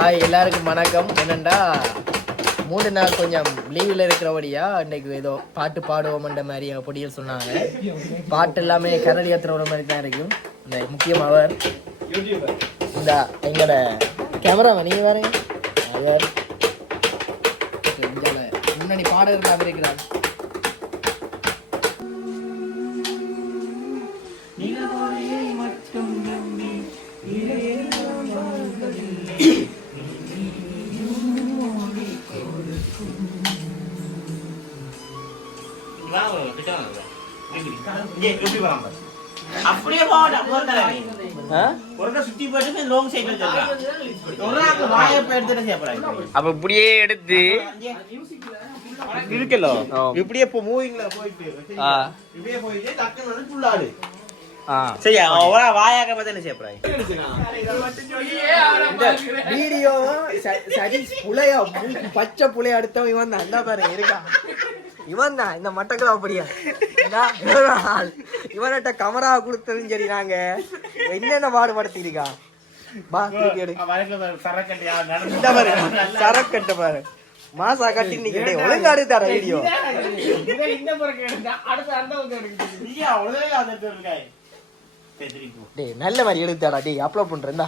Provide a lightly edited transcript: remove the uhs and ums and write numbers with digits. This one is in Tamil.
எல்லாருக்கும் வணக்கம். என்னண்டா 3 நாள் கொஞ்சம் லீவில் இருக்கிறபடியா இன்னைக்கு ஏதோ பாட்டு பாடுவோம்ன்ற மாதிரி எங்கள் பொடியில் சொன்னாங்க. பாட்டு எல்லாமே கரடி ஏற்றுற மாதிரி தான் இருக்கும். இந்த முக்கியம் அவர் இந்த எங்களோட கேமராவை நீங்கள் பாருங்க. அவர் முன்னாடி பாடகர்களாக இருக்கிறார். அப்படியே சுத்தி போயிட்டு லாங் சைக்கிள் அப்ப இப்படியே எடுத்து இருக்கல இப்படியே இப்போ மூவிங்ல போயிட்டு இப்படியே போயிட்டு டக்குனு வந்து புள்ளாடு சரி அவரா வாயாக பார்த்தா சேப்பறாய் வீடியோ சரி புளையா பச்சை புளைய அடுத்தவன் இவன் தான். என்ன பாருங்க இருக்கா இவன் தான் இந்த மட்டக்களா அப்படியா இவன்கிட்ட கமரா கொடுத்ததும் சரி. நாங்க என்னென்ன பாடுபடுத்திருக்கா சரக்கட்ட பாரு மாசா கட்டி நிக்கிட்டே ஒழுங்காடு தர வீடியோ நல்ல மாதிரி எடுத்தாடா டே அப்லோட் பண்றேன்டா.